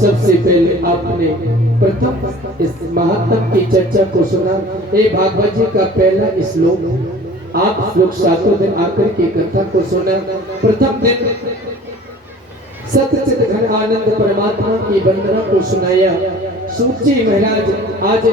सबसे पहले आपने प्रथम इस महात्म की चर्चा को सुना। ये भागवत जी का पहला श्लोक, आप श्लोक 7 दिन आकर की कथा को सुना। प्रथम दिन सतचित घन आनंद परमात्मा की वंदना को सुनाया। सूत जी महाराज आज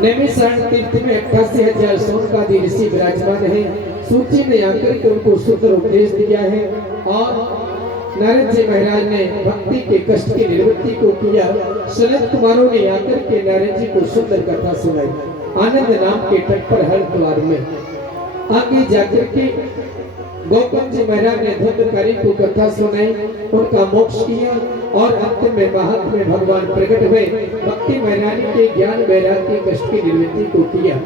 नैमिषारण्य तीर्थ में 88,000 सोनकादि ऋषि विराजमान है। सूत जी ने आकर के उनको सूत्र उपदेश दिया है और नारद जी महाराज ने भक्ति के कष्ट की निवृत्ति को किया। सनत कुमारों ने आकर के नारद जी को सुंदर कथा सुनाई। आनंद नाम के तट पर हरिद्वार में आगे जाकर के गौतम जी महाराज ने धुंधकारी को कथा सुनाई, उनका मोक्ष किया और अंत में महात्म में भगवान प्रकट हुए। भक्ति महारानी के ज्ञान वैराग्य के कष्ट की निवृत्ति को किया।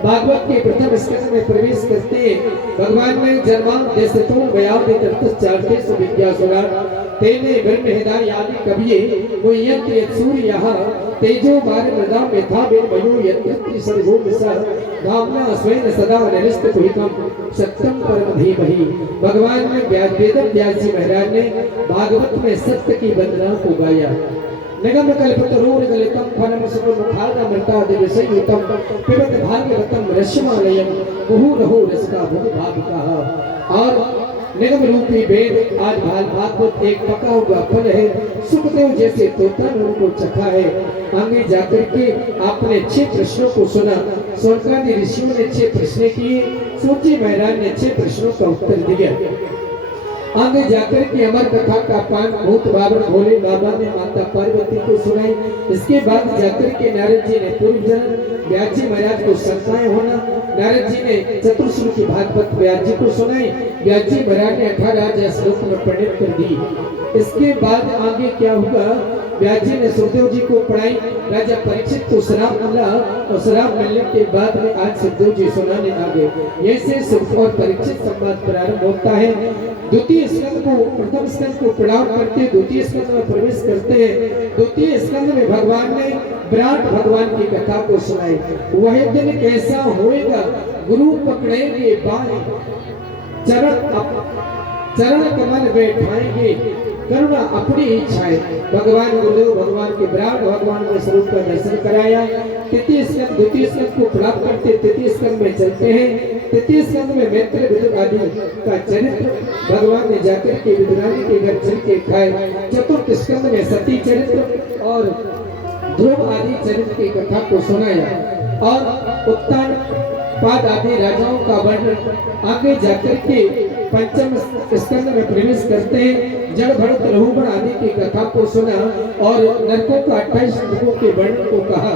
भागवत के प्रथम स्कंद में प्रवेश करते भगवान ने जन्मांत देशतों व्यावधि तत्चार्तेषु विद्यासुरा तेने ब्रह्म हृदय आदि कविये मुह्यन्ति यत्सूर्यः तेजो मार मृदा मेधा बेन मयो यत्ति सर्वो विसा धाम्ना स्वयं सदा निरस्त कुहिकम सत्यम परम धीमहि। भगवान ने वेद व्यास जी महाराज ने भागवत में सत्य की वंदना को गाया। निगम कल्पतरोर गलितम फलम सुखमुखादमृता दिवसयुतम पिबत भाग्यवतम रश्मालयम मुहुरहो रसका भुग भावुकः। और निगम रूपी वेद आज भागवत एक पका हुआ फल है। सुखदेव जैसे तोता ने उनको चखा है। आगे जाकर के आपने 6 प्रश्नों को सुना। सोनकादि ऋषियों ने 6 प्रश्न किए, सूत जी महाराज ने 6 प्रश्नों का उत्तर दिया। आगे जाकर के अमर कथा का पान भूत बाबर भोले बाबा ने माता पार्वती को सुनाई। इसके बाद जाकर के नारद जी ने पूर्व जन्म व्यास जी महाराज को शंकाएं होना, नारद जी ने चतुर्श्लोक की भागवत व्यास जी को सुनाई। व्यास जी महाराज ने 18 श्लोक में पंडित कर दी। इसके बाद आगे क्या हुआ, व्यास जी ने सुखदेव जी को पढ़ाई। राजा परीक्षित को श्राप मिला और श्राप मिलने के बाद में आज सुखदेव जी सुनाने आ गए। ऐसे सुख और परीक्षित संवाद प्रारंभ होता है। द्वितीय स्कंद को प्रथम स्कंद को प्रणाम करते द्वितीय स्कंद में प्रवेश करते हैं। द्वितीय स्कंद में भगवान ने विराट भगवान की कथा को सुनाई। वह दिन कैसा होएगा, गुरु पकड़ेंगे बाएं चरण कमल बैठाएंगे करुणा अपनी इच्छाएं। भगवान गुरुदेव भगवान के विराट भगवान के स्वरूप का दर्शन कराया। तृतीय स्कंद द्वितीय स्कंद को प्राप्त करते तृतीय स्कंद में चलते हैं। तृतीय स्कंद में मैत्र विदुर आदि का चरित्र भगवान ने जाकर के विदुरानी के घर चल के खाए। चतुर्थ स्कंद में सती चरित्र और ध्रुव आदि चरित्र की कथा को सुनाया और उत्तान पाद आदि राजाओं का वर्णन। आगे जाकर के पंचम स्कंद में प्रवेश करते हैं। जड़ भरत रहुगण आदि की कथा को सुना और नरकों का 28 नरकों के वर्णन को कहा।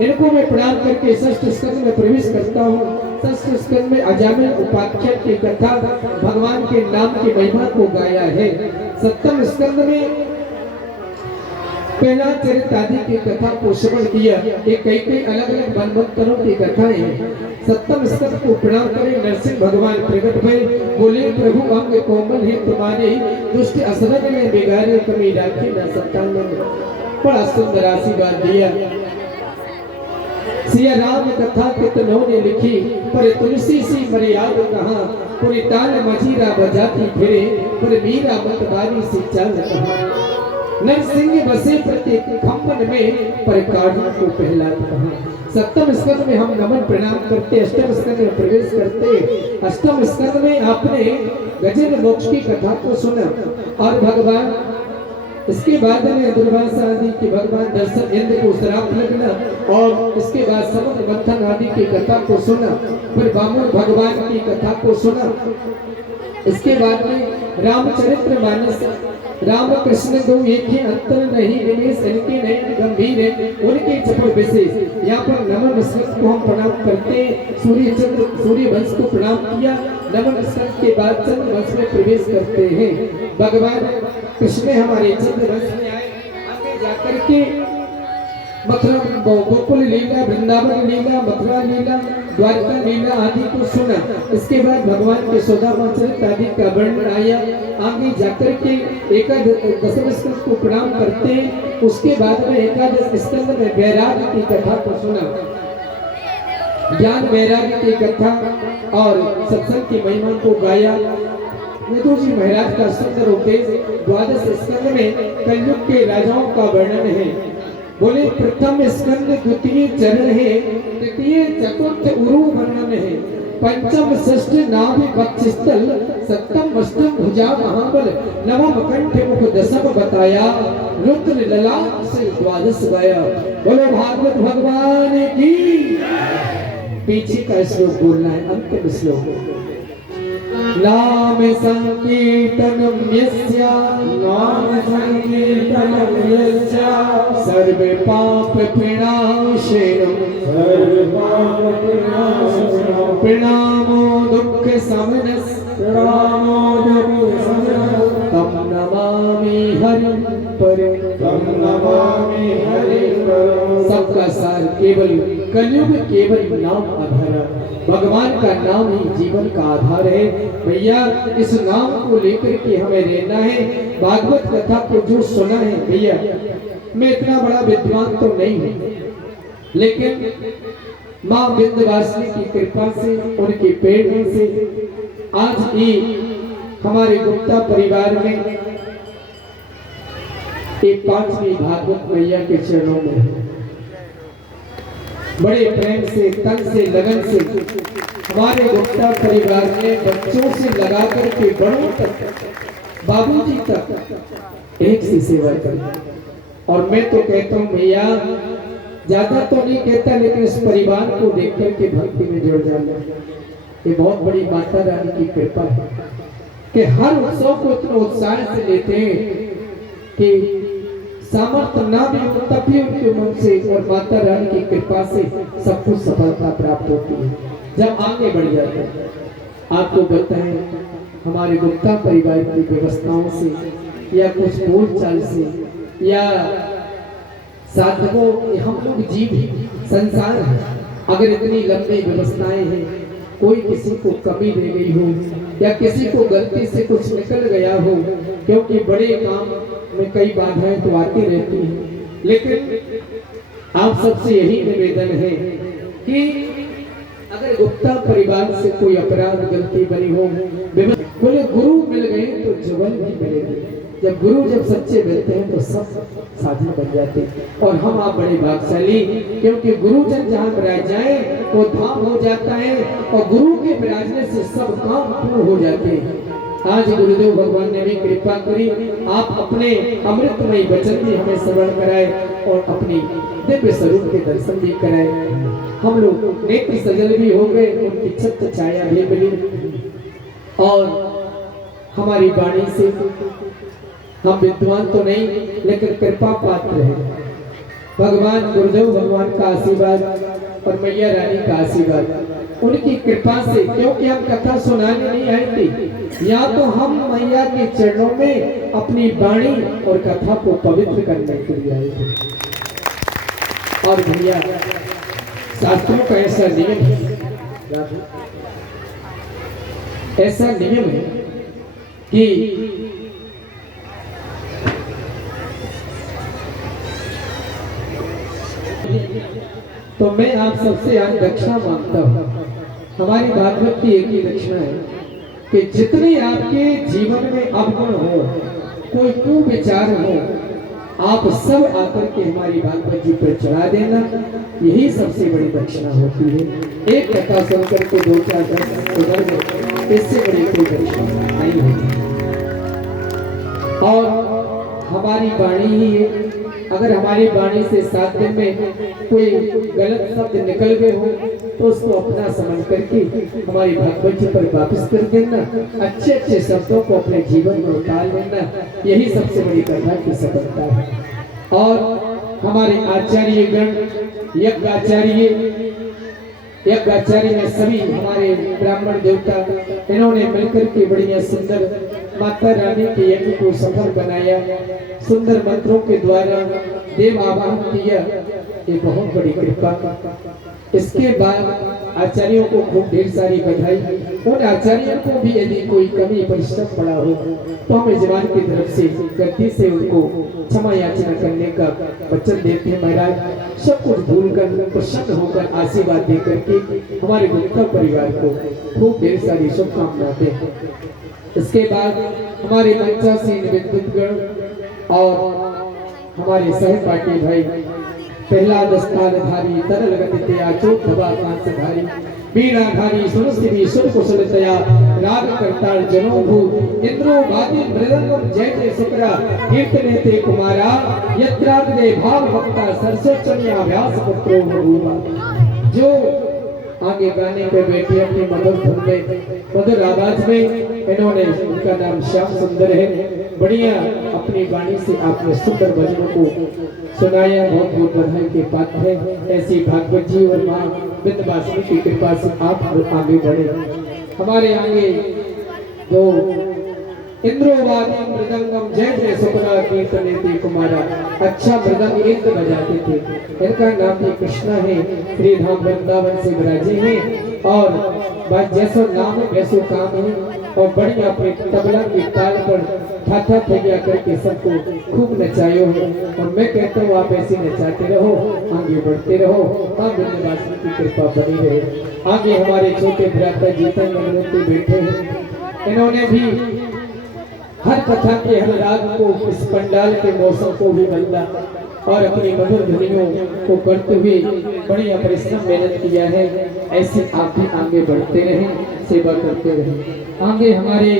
इनको मैं प्रणाम करके षष्ठ स्कंद में प्रवेश करता हूँ। षष्ठ स्कंद में अजामिल उपाख्यान की कथा भगवान के नाम की महिमा को गाया है। सप्तम स्कंद में पहला चरित्र आदि की कथा को श्रवण किया। ये कई अलग अलग वनवंतरों की कथाएं हैं। सप्तम स्कंद को प्रणाम करें। नरसिंह भगवान प्रकट भय बोले, प्रभु अंग कोमल है तुम्हारे, दुष्ट असरद में बिगाड़े कमी राखी न सत्तान में। बड़ा सुंदर आशीर्वाद दिया। सिया राम कथा कितनों ने लिखी, पर तुलसी सी मर्याद कहा। पूरी ताल मजीरा बजाती फिरे, पर मीरा मतवारी सी चाल कहा। नरसिंह बसे प्रति खंबन में, पर काढ़ों को पहला कहा। सप्तम स्कंद में हम नमन प्रणाम करते, अष्टम स्कंद में प्रवेश करते। अष्टम स्कंद में आपने गजेंद्र मोक्ष की कथा को सुना और भगवान इसके बाद में दुर्वासा आदि की भगवान दर्शन, इंद्र को श्राप लगना और इसके बाद समुद्र मंथन आदि की कथा को सुना। फिर वामन भगवान की कथा को सुना। इसके बाद में रामचरित्र मानस, राम कृष्ण दो एक ही अंतर नहीं, निमेश इनके नयन गंभीर है, उनके चपल विशेष। यहाँ पर नमन स्कंद को हम प्रणाम करते हैं। सूर्य वंश को प्रणाम किया। नमन स्कंद के बाद चंद्र वंश में प्रवेश करते हैं। भगवान कृष्ण हमारे चंद्र वंश में आए। आगे जाकर के मथुरा गोकुल लीला, वृंदावन लीला, मथुरा लीला, द्वारका लीला आदि को सुना। इसके बाद भगवान के सुदामा चरित्र आदि का वर्णन आया। आगे जाकर के दसम स्कंद को प्रणाम करते हैं। उसके बाद में एकादश स्कंद में वैराग्य की कथा को सुना। ज्ञान वैराग्य की कथा और सत्संग की महिमा को गाया। यदु जी महाराज का सुंदर उपदेश द्वादश स्कंद में कलयुग के राजाओं का वर्णन है। बोले प्रथम स्कंद द्वितीय चरण है, तृतीय चतुर्थ उरु वर्णन है, पंचम षष्ठ नाभि वक्षस्थल, सप्तम अष्टम भुजा महाबल, नवम कंठ मुख दशम बताया, रुद्र ललाट से द्वादश गाया। बोलो भागवत भगवान की। पीछे का श्लोक बोलना है, अंतिम श्लोक। नाम संकीर्तनम यस्या, नाम संकीर्तनम यस्या, सर्वे पाप प्रणाशेन, सर्वे पाप प्रणाशेन, प्रणामो दुख समनस, प्रणामो दुख समनस, तम नमामि हरि परम, तम नमामि हरि परम। सबका सार केवल कलयुग केवल नाम आधार, भगवान का नाम ही जीवन का आधार है। भैया इस नाम को लेकर के हमें रहना है। भागवत कथा को जो सुना है भैया, मैं इतना बड़ा विद्वान तो नहीं हूँ, लेकिन माँ विंध्यवासिनी की कृपा से, उनके प्रेरणा से आज ही हमारे गुप्ता परिवार में एक 5वीं भागवत भैया के चरणों में है। बड़े प्रेम से, तन से, लगन से हमारे गुप्ता परिवार ने बच्चों से लगा करके बड़ों तक, बाबूजी तक एक सी सेवा करी। और मैं तो कहता हूँ भैया, ज्यादा तो नहीं कहता, लेकिन इस परिवार को देख करके भक्ति में जुड़ जाना, ये बहुत बड़ी माता रानी की कृपा है कि हर उत्सव को इतना उत्साह से लेते हैं कि सामर्थ्य ना भी हो तब भी उनके मन से और माता रानी की कृपा से सब कुछ सफलता प्राप्त होती है जब आगे बढ़ जाते हैं। आपको बताएं, हमारे गुप्ता परिवार की व्यवस्थाओं से या कुछ बोलचाल से या साधकों, हम लोग जीव ही संसार है, अगर इतनी लंबी व्यवस्थाएं हैं, कोई किसी को कमी दे गई हो या किसी को गलती से कुछ निकल गया हो, क्योंकि बड़े काम में कई बाधाएं तो आती रहती हैं, लेकिन आप सबसे यही निवेदन है कि अगर गुप्ता परिवार से कोई अपराध गलती बनी हो, बोले गुरु मिल गए तो जुगल भी मिलेगी। जब गुरु जब सच्चे मिलते हैं तो सब साधन बन जाते हैं। और हम आप बड़े भाग्यशाली, क्योंकि गुरुजन जहाँ विराज जाए वो धाम हो जाता है, और गुरु के विराजने से सब काम पूर्ण हो जाते हैं। आज गुरुदेव भगवान ने भी कृपा करी, आप अपने अमृतमय वचन भी हमें श्रवण कराए और अपनी दिव्य स्वरूप के दर्शन भी कराए। हम लोग नेत्र सजल भी हो गए, उनकी छत्र छाया भी मिली, और हमारी वाणी से हम विद्वान तो नहीं लेकिन कृपा पात्र हैं। भगवान गुरुदेव भगवान का आशीर्वाद और मैया रानी का आशीर्वाद, उनकी कृपा से, क्योंकि हम कथा सुनाने नहीं आए थे, या तो हम मैया के चरणों में अपनी वाणी और कथा को पवित्र करने के लिए आए थे। और भैया शास्त्रों का ऐसा नियम है, ऐसा नियम है कि तो मैं आप सबसे आज दक्षिणा मांगता हूँ। हमारी भागवत की एक ही दक्षिणा है कि जितने आपके जीवन में अवगुण हो, कोई कुविचार हो, आप सब आकर के हमारी भागवत जी पर चढ़ा देना, यही सबसे बड़ी दक्षिणा होती है। एक कथा सुनकर के 2-4 दर्शन उधर गए, इससे बड़ी कोई दक्षिणा नहीं होती। और हमारी वाणी ही है, अगर हमारी वाणी से 7 दिन में कोई गलत शब्द निकल गए हो तो उसको अपना समझ करके हमारी भागवत जी पर वापस कर देना, अच्छे अच्छे शब्दों को अपने जीवन में उतार लेना, यही सबसे बड़ी कथा की सफलता है। और हमारे आचार्य गण, यज्ञाचार्य में सभी हमारे ब्राह्मण देवता, इन्होंने मिलकर के बढ़िया सुंदर माता रानी के यज्ञ को सफल बनाया, सुंदर मंत्रों के द्वारा देव आवाहन किया, ये बहुत बड़ी कृपा। इसके बाद आचार्यों को खूब ढेर सारी बधाई। उन आचार्यों को भी यदि कोई कमी परिश्रम पड़ा हो तो हम यजमान की तरफ से गद्दी से उनको क्षमा याचना करने का वचन देते हैं। महाराज सब कुछ भूलकर प्रसन्न होकर आशीर्वाद देकर के हमारे गुप्ता परिवार को खूब ढेर सारी शुभकामनाएं दें। इसके बाद हमारे पंचासी निवेदितगण और हमारे सहपाठी भाई पहला दस्तारधारी तरल गति तया चोट धबा कांसधारी वीणाधारी सुरसिरी सुर कुशलतया राग करताल जनोभू इंद्रो वादी मृदंगम जय जय शुक्रा कीर्तने ते कुमारा यत्राग्रे भाव भक्ता सरसोचन्या व्यास पुत्रो भूमा। जो आगे गाने पे बैठे अपनी मधुर धुन में मधुर आवाज में इन्होंने, उनका नाम श्याम सुंदर है, बढ़िया अपनी वाणी से आपने सुंदर भजनों को सुनाया। बहुत बहुत बधाई के पात्र है। ऐसी भागवत जी और माँ विंध्यवासिनी की कृपा से आप आगे बढ़े। हमारे आगे जो इंद्रोवादी मृदंगम जय जय शुक्रा कीर्तने ते कुमारा, अच्छा मृदंग इंद्र बजाते थे। इनका नाम भी कृष्णा है, श्री धाम वृंदावन से विराजे हैं और बस जैसो नाम है वैसो काम है। और बढ़िया अपने तबला की ताल पर था गया करके सबको खूब नचायो है। और मैं कहता हूँ आप ऐसे नचाते रहो, आगे बढ़ते रहो, मां विंध्यवासिनी की कृपा बनी रहे। आगे हमारे छोटे भ्राता जीतन नगरती बैठे हैं। इन्होंने भी हर कथा के हर राग को, इस पंडाल के मौसम को भी बदला और अपनी मधुर ध्वनियों को करते हुए बढ़िया परिश्रम मेहनत किया है। ऐसे आप भी आगे बढ़ते रहें, सेवा करते रहें। आगे हमारे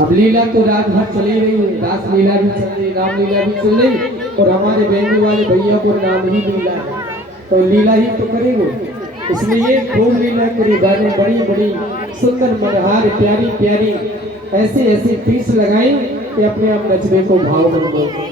अब लीला तो रात भर चली रही है, रास लीला भी चल रही, राम लीला भी चल रही और हमारे बहने वाले भैया को नाम ही लीला है, तो लीला ही तो करेंगे। इसलिए खूब लीला करी, गाने बड़ी बड़ी सुंदर मनहार प्यारी प्यारी ऐसे ऐसे पीस लगाई कि अपने आप नचने को भाव बन गए।